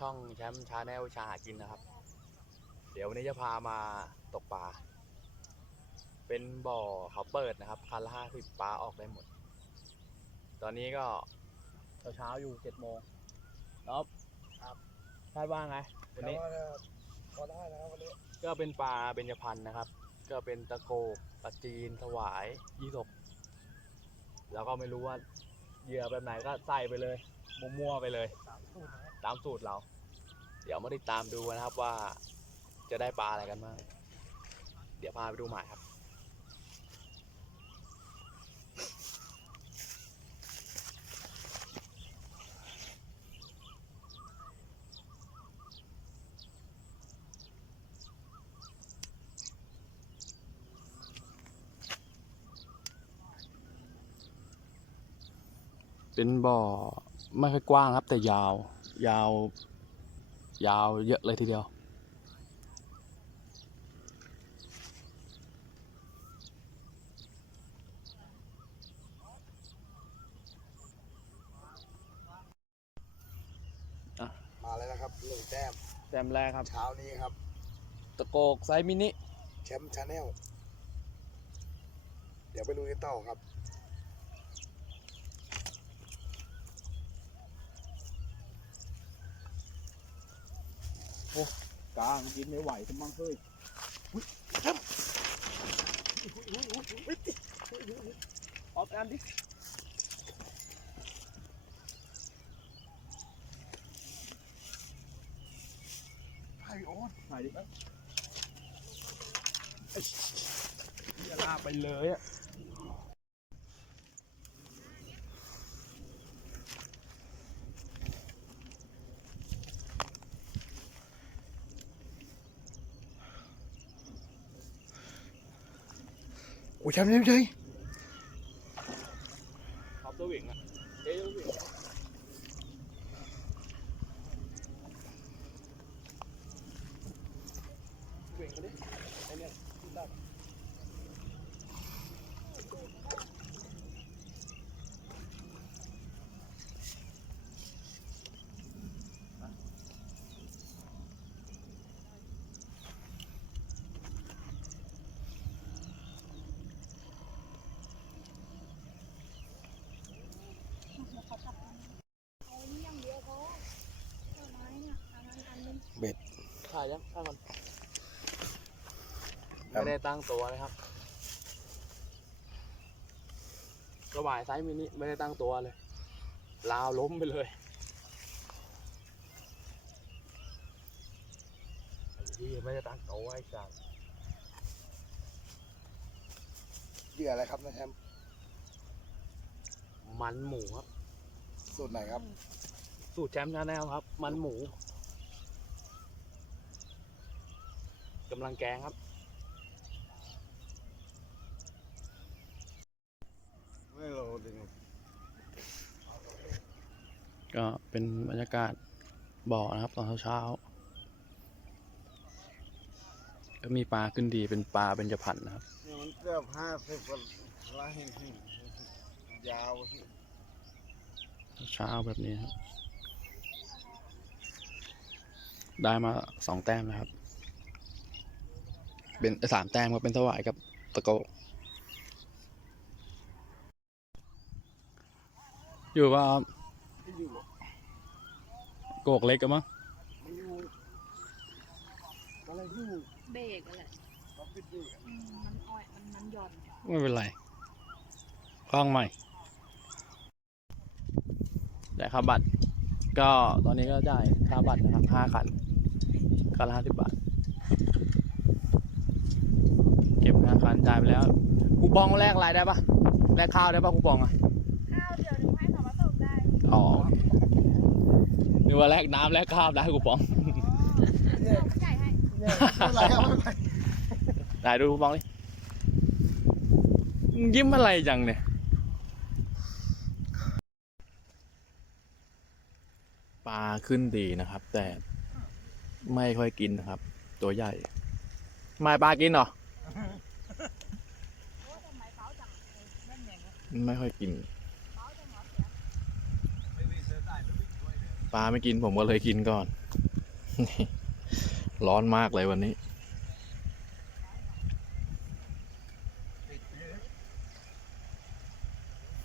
ช่องแชมป์ชาแนลชาหากินนะครับ เดี๋ยววันนี้จะพามาตกปลา เป็นบ่อเขาเปิดนะครับ คันละห้าสิบปลาออกได้หมด ตอนนี้ก็เช้าเช้าๆอยู่เจ็ดโมงครับครับคาดว่าไงวันนี้พอได้นะครับวันนี้ ก็เป็นปลาเบญจพรรณนะครับ ก็เป็นตะโกปลาจีนถวายยี่สกแล้วก็ไม่รู้ว่าเหยื่อแบบไหนก็ใส่ไปเลย มั่วๆไปเลยสามสูตรนะครับตามสูตรเรา เดี๋ยวมาติดตามดูนะครับว่าจะได้ปลาอะไรกันบ้างเดี๋ยวพาไปดูหมายครับ เป็นบ่อ ไม่ค่อยกว้างครับ แต่ยาว ยาว ยาวเยอะเลยทีเดียว มาแล้วนะครับหนึ่งแต้มแต้มแรกครับ เช้านี้ครับ ตะโกกไซส์มินิ แชมป์ชาแนลเดี๋ยวไปดูกันต่อครับ กลางกินไม่ไหวสมั่งเฮ้ยออฟแอมดิไพ่โอ๊ตไหนดิอย่าลาไปเลยอะ โอ้ยแชมป์เฉย ขอบตัววิ่งอะเอ้ยตัววิ่งวิ่งมาดิไอเนี่ยขึ้นได้ เอานี่อย่างเดียวพอต้นไม้เนี่ยทำงานกัน เป็นถ่ายยังถ่ายมันไม่ได้ตั้งตัวเลยครับ กระบายไซส์มินิไม่ได้ตั้งตัวเลย ลาวล้มไปเลยไอ้ที่ไม่ได้ตั้งตัวไอ้จังเหยื่ออะไรครับนะแชมป์มันหมูครับ สูตรไหนครับ สูตรแชมป์ชาแนลครับ มันหมู กำลังแกงครับ ไม่รู้ดิก็เป็นบรรยากาศบ่อนะครับตอนเช้าๆก็มีปลาขึ้นดีเป็นปลาเป็นจพันธุ์นะครับ มันเกือบห้าสิบกว่าไร่ยาวเช้าแบบนี้ครับ ได้มาสองแต้มนะครับ เป็นเอ้ยสามแต้มก็เป็นสวายกับตะโกอยู่ว่าที่อยู่โกกเล็กกันมั้งมันอยู่อะไรที่อยู่เบรกอะไรมันปิดอยู่อืมมันอ่อยมันมันหย่อนไม่เป็นไรคล้องใหม่ได้ค่าบัตร ก็ตอนนี้ก็จ่ายค่าบัตรนะครับห้าคันคันละห้าสิบบาท เก็บห้าคันจ่ายไปแล้วคูปองแลกอะไรได้ปะแลกข้าวได้ปะคูปองอะข้าวเดี๋ยวหนึ่งให้สามารถส่งได้อ๋อนึกว่าแลกน้ำแลกข้าวได้คูปองเนี่ยส่งผู้ใหญ่ให้เนี่ยไม่เป็นไรครับไม่เป็นไรไหนดูคูปองดิมึงยิ้มอะไรจังเนี่ยปลาขึ้นดีนะครับ แต่ไม่ค่อยกินนะครับ ตัวใหญ่ ไม่ปลากินเหรอโอ้ทำ ไม่ค่อยกิน ปลาไม่กินผมก็เลยกินก่อน ร้อนมากเลยวันนี้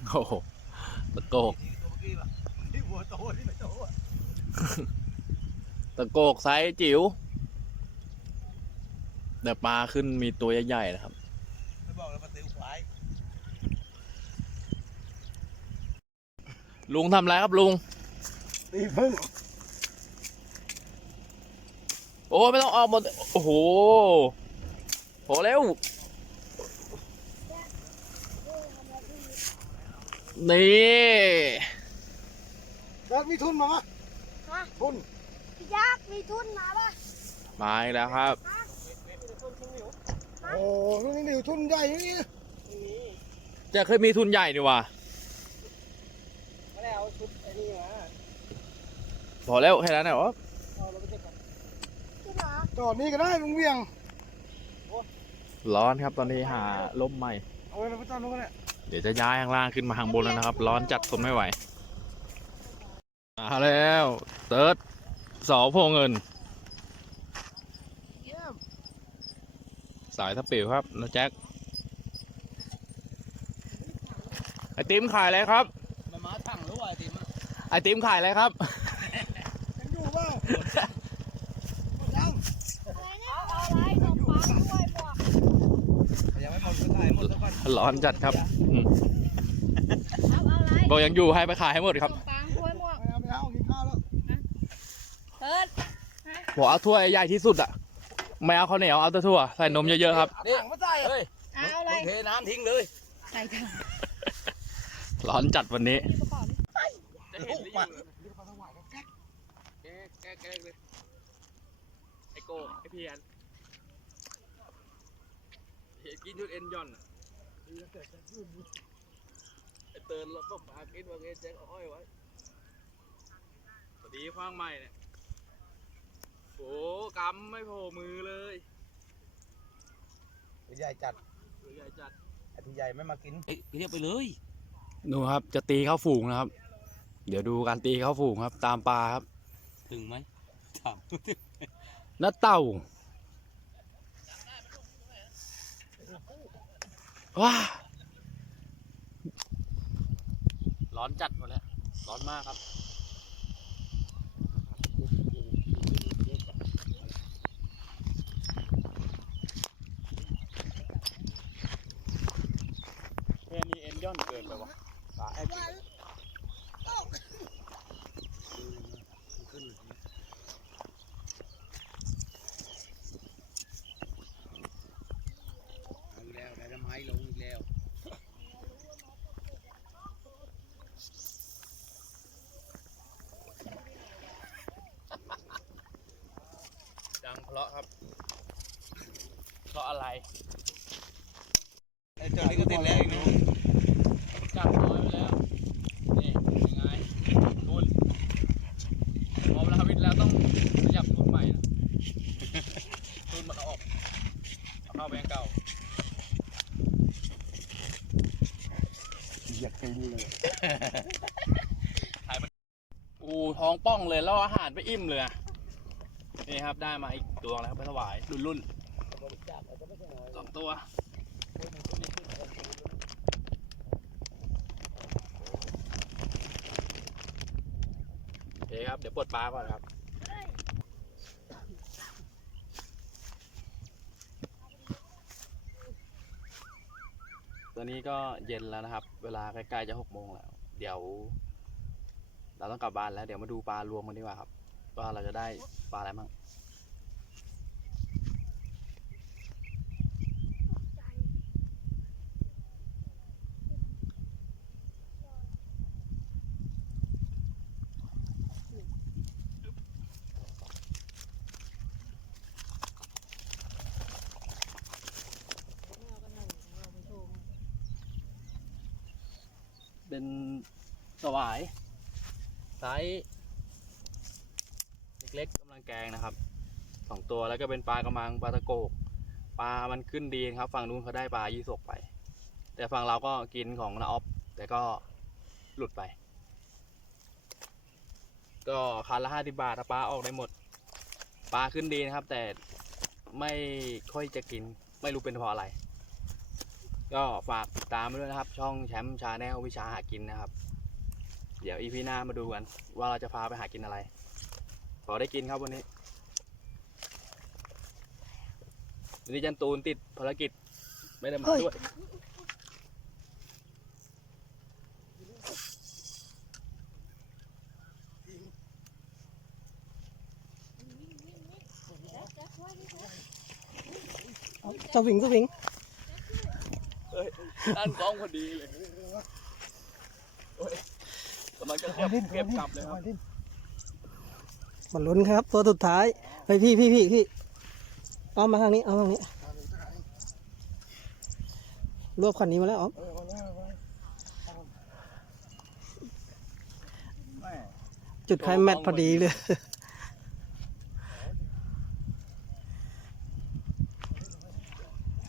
โอ้โหตะโกกตะตะโกกไซส์จิ๋ว แต่ปลาขึ้นมีตัวใหญ่ๆนะครับ ไม่บอกแล้วมาติวควายลุงทำอะไรครับลุง ตีพึ่งโอ้ยไม่ต้องออกหมดโอ้โหโหเร็วนี่แล้วมีทุนมาไหมฮะ ทุน พี่ยักษ์มีทุนมาป่ะมาอีกแล้วครับ โอ้ลูกนี่ดิวทุนใหญ่นี่จะเคยมีทุนใหญ่ดีว่ะมาแล้วชุดไอ้นี่มาพอแล้วแค่นั้นนะอ๋อเอาเราไปเช็คก่อนจริงเหรอจอดนี่ก็ได้ลุงเวียง ร้อนครับตอนนี้หาล่มใหม่ เอาไว้เราไปจอดนู้นก็ได้เดี๋ยวจะย้ายข้างล่างขึ้นมาข้างบนแล้วนะครับ ร้อนจัดทนไม่ไหวมาแล้วเติร์ดสอโพเงิน เยี่ยม สายทะปิวครับนะแจ็คไอติมขายอะไรครับมันมาถังหรือว่าไอ้ติมอะไอติมขายอะไรครับยังอยู่เปล่าหมดยังอะไรเนี่ยเอาอะไรขนมปังด้วยหมวกยังไม่หมดก็ถ่ายหมดแล้วก่อนร้อนจัดครับอืมเอาเอาอะไรบอกยังอยู่ให้ไปขายให้หมดขครับนมปังด้วยหมวกไม่เอาไม่เอากินข้าวแล้วเพิร์ดบอกเอาถ้วยใหญ่ที่สุดอะ ไม่เอาข้าวเหนียวเอาแต่ถั่วใส่นมเยอะๆครับนี่ถังมาใส่อะเอาอะไรมึงเทน้ำทิ้งเลยใส่ถังร้อนจัดวันนี้กระเป๋าดิลูกมันแก้แก้แก้เลยไอโก้ไอเพียนเห็นกินชุดเอ็นย่อนไอเตือนเราก็ปากกินว่าเงี้ยแจ็คเอาอ้อยไว้พอดีคว้างใหม่เนี่ย โอ้กำไม่โผล่มือเลยใหญ่จัดตัวใหญ่จัดไอ้ที่ใหญ่ไม่มากินเรียกไปเลยดูครับ จะตีเข้าฝูงนะครับ เดี๋ยวดูการตีเข้าฝูงครับ ตามปลาครับถึงไหมถามน้าเต่าว้าร้อนจัดหมดแล้วร้อนมากครับ นี้เอ็นย่อนเกินไปวะปลาแอบกินเอาอีกแล้วได้ทำไมลงอีกแล้วดังเพราะครับ เพราะอะไร ไอ้เจ้านี่ก็ติดแล้วอีกนะจับน้อยไป แล้วนี่ยังไงทุนพอเวลาวิทย์แล้วต้องขยับทุนใหม่นะทุนมันออกเอาเข้าไปยังเก่าอยากกินเลยถ่ายไปอูท้องป้องเลยแล้วอาหารไปอิ่มเลยนี่ครับได้มาอีกตัวแล้วครับไปถวายรุ่นรุ่นสองตัว โอเครับ เดี๋ยวปลดปลาก่อนครับ ตอนนี้ก็เย็นแล้วนะครับ เวลาใกล้ๆจะหกโมงแล้ว เดี๋ยว เราต้องกลับบ้านแล้ว เดี๋ยวมาดูปลารวมกันดีกว่าครับ ว่าเราจะได้ปลาอะไรบ้าง เป็นสวายไซส์เล็กๆกำลังแกงนะครับสองตัวแล้วก็เป็นปลากระมังปลาตะโกกปลามันขึ้นดีนครับ ฝั่งนู้นเขาได้ปลายี่สกไป แต่ฝั่งเราก็กินของนาออฟแต่ก็หลุดไป ก็คันละห้าสิบาทปลาออกได้หมด ปลาขึ้นดีนะครับ แต่ไม่ค่อยจะกินไม่รู้เป็นเพราะอะไร ก็ฝากติดตามไปด้วยนะครับ ช่องแชมป์ชาแนลวิชาหากินนะครับ เดี๋ยวอีพีหน้ามาดูกัน ว่าเราจะพาไปหากินอะไรพอได้กินครับวันนี้วันนี้จันตูนติดภารกิจไม่ได้มาด้วย สวิงสวิง ด้านกล้องพอดีเลยโอ้ยกำลังจะเก็บเก็บกลับเลยครับมันลุ้นครับ ตัวสุดท้าย ไปพี่พี่พี่พี่เอามาทางนี้ เอามาทางนี้ รวบคันนี้มาแล้วอ๋อมเออมาแล้วมาแม่จุดไคลแมทพอดีเลย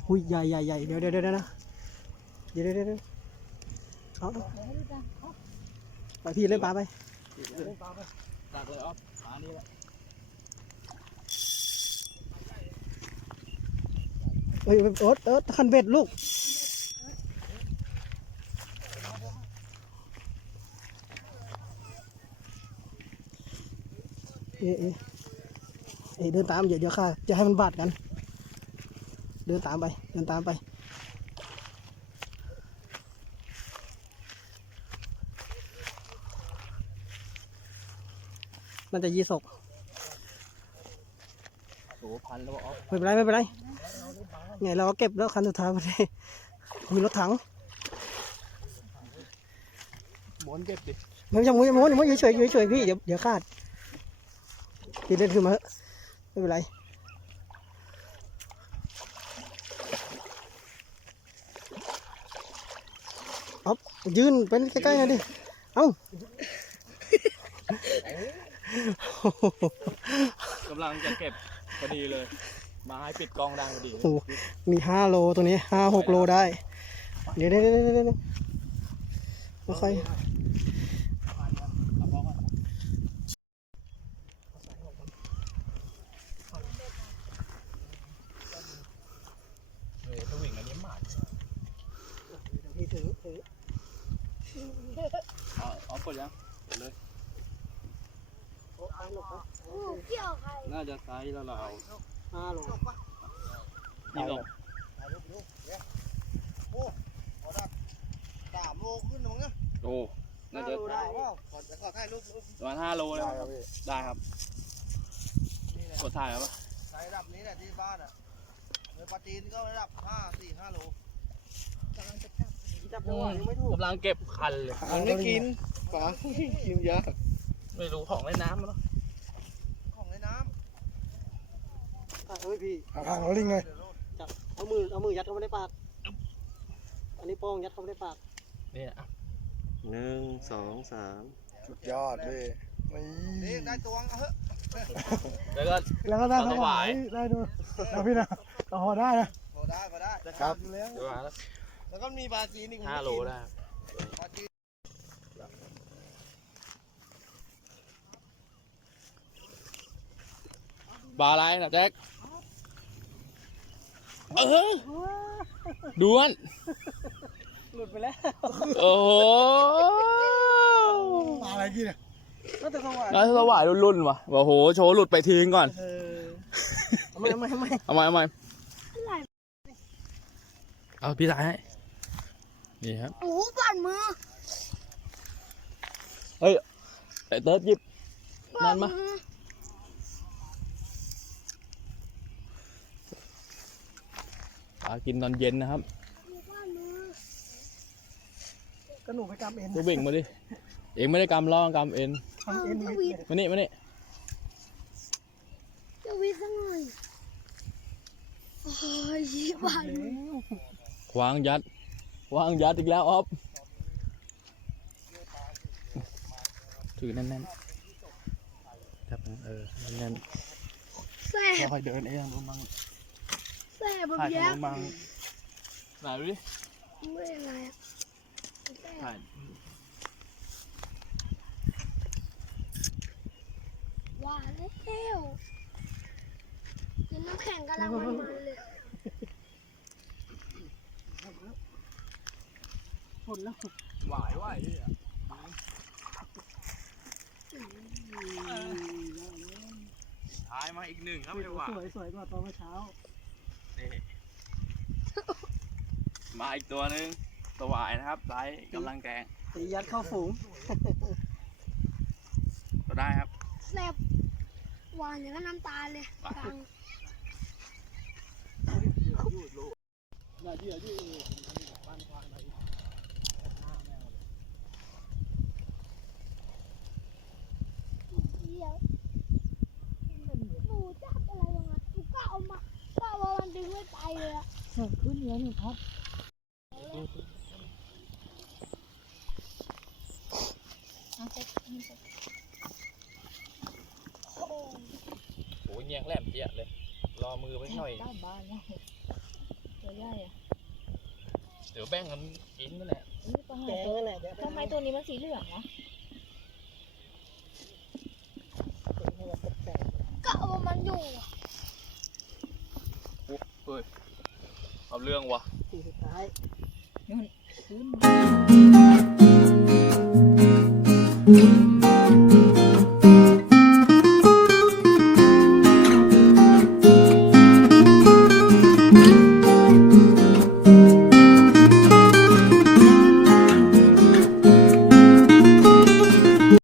หุยใหญ่ใหญ่ใหญ่เดี๋ยวเดี๋ยวเดี๋ยวนะ เดี๋ยวเดี๋ยวเดี๋ยวเอาเอาไปพี่เล่นปลาไปตักเลยออฟหานี่แหละเฮ้ยโอ๊ตเอ๊ตคันเบ็ดลูกเอ๊ะเอ๊ะเอ๊ะเดินตามอย่าเดี๋ยวค่ะจะให้มันบาดกัน เดินตามไป เดินตามไป น่าจะยี่สกโอ้พันแล้วออฟไม่เป็นไรไม่เป็นไรไงเราก็เก็บแล้วคันสุดท้ายพอดีมีรถถังม้วนเก็บดิไม่ใช่มุ้ยมุ้ยมุ้ยเฉยๆเฉยๆพี่เดี๋ยวเดี๋ยวขาดพี่เล่นขึ้นมาเถอะไม่เป็นไรเอายืนเป็นใกล้ๆหน่อยดิเอ้า กำลังจะเก็บพอดีเลย มาให้ปิดกล้องได้พอดี โอ้โหมีห้าโลตัวนี้ห้าหกโลได้ เดี๋ยวเดี๋ยวเดี๋ยวเดี๋ยวเดี๋ยวไม่ค่อยเออสวิงอันนี้หมาดพี่ถือถือเอาเอากดยังกดเลย น่าจะไซส์แล้วเราห้าโลนี่หรอกถ่ายรูปดูเนี่ยโอ้ดสามโลขึ้นนะมึงนะโอ้น่าจะได้เปล่าขอจะขอถ่ายรูปประมาณห้าโลเลยได้ครับได้ครับกดถ่ายแล้วปะใช้ระดับนี้แหละที่บ้านอะในปลาจีนก็ระดับห้าสี่ห้าโลจับจังหวะยังไม่ถูกกำลังเก็บคันเลยมันไม่กินปลากินยากไม่รู้ของในน้ำมั้งในน้ อะเฮ้ย พี่ำห่างเราลิงเลยจับเอามือเอามือยัดเข้าไปในปาก อันนี้โป้งยัดเข้าไปในปากนี่อะหนึ่งสองสามสุดยอดเลยนี่ได้ตัวงเอาเถอะแล้วก็ แล้วก็ได้เอาถวายได้ด้วยนะพี่นะต่อได้นะพอได้พอได้ครับแล้วเดี๋ยวมาแล้วแล้วก็มีปลาจีนอีกห้าโลได้ครับปลาจีนปลาอะไรนะแจ็ค เออด้วน หลุดไปแล้วโอ้โหปลาอะไรกินอะน่าจะสว่างน่าจะสวายรุ่นๆว่ะโอ้โห โชว์หลุดไปทิ้งก่อน เออเอาไม่เอาไม่เอาไม่เอามาเอามาอะไรเอาพี่ถ่ายให้นี่ครับ โอ้โหปั่นมือไอ้เติร์ดหยิบนั่นมา มือ ปลากินตอนเย็นนะครับปั่นมือก็หนูไปกำเอ็นตัวเบ่งมาดิ เองไม่ได้กำล่องกำเอ็นเอาเจะวิดมานี่มานี่เจะวิดสักหน่อยโอ้ยปั่นมือวางยัดวางยัดอีกแล้วออฟถือแน่นๆจับนะเออแน่นแสบๆค่อยๆเดินเองรู้มั้ง แสบแบบถ่ายแย้รู้มั้งไหนดูดิไม่อะไรอะแสบถ่ายหวานแล้วน้ำแข็งกำลังมันๆเลยหมดแล้วหวายหวายเนี่ยท้ายมาอีกหนึ่งครับไม่หวายสวยสวยกว่าตอนเมื่อเช้า นี่ มาอีกตัวหนึ่งตัวหวายนะครับไซส์กำลังแกงตียัดเข้าฝูงก็ได้ครับแซ่บหวานอย่างกับน้ำตาลเลยฟังเดี๋ยวหนูจับอะไรยังไงหนูก็เอามาก็เอามันดึงไม่ไปเลยอะเสิร์ฟขึ้นแล้วนี่ครับ โอ้โห โอ้ยแยงแหลมเจี๊ยะเลย รอมือไว้หน่อยด้านบ้านแล้วตัวใหญ่อะเดี๋ยวแบ่งกันกินนั่นแหละนี่ปลาแกหางนั่นแหละเดี๋ยวทำไมตัวนี้มันสีเหลืองวะก็เอามันอยู่อะเอาเรื่องวะทีสุดท้ายขึ้น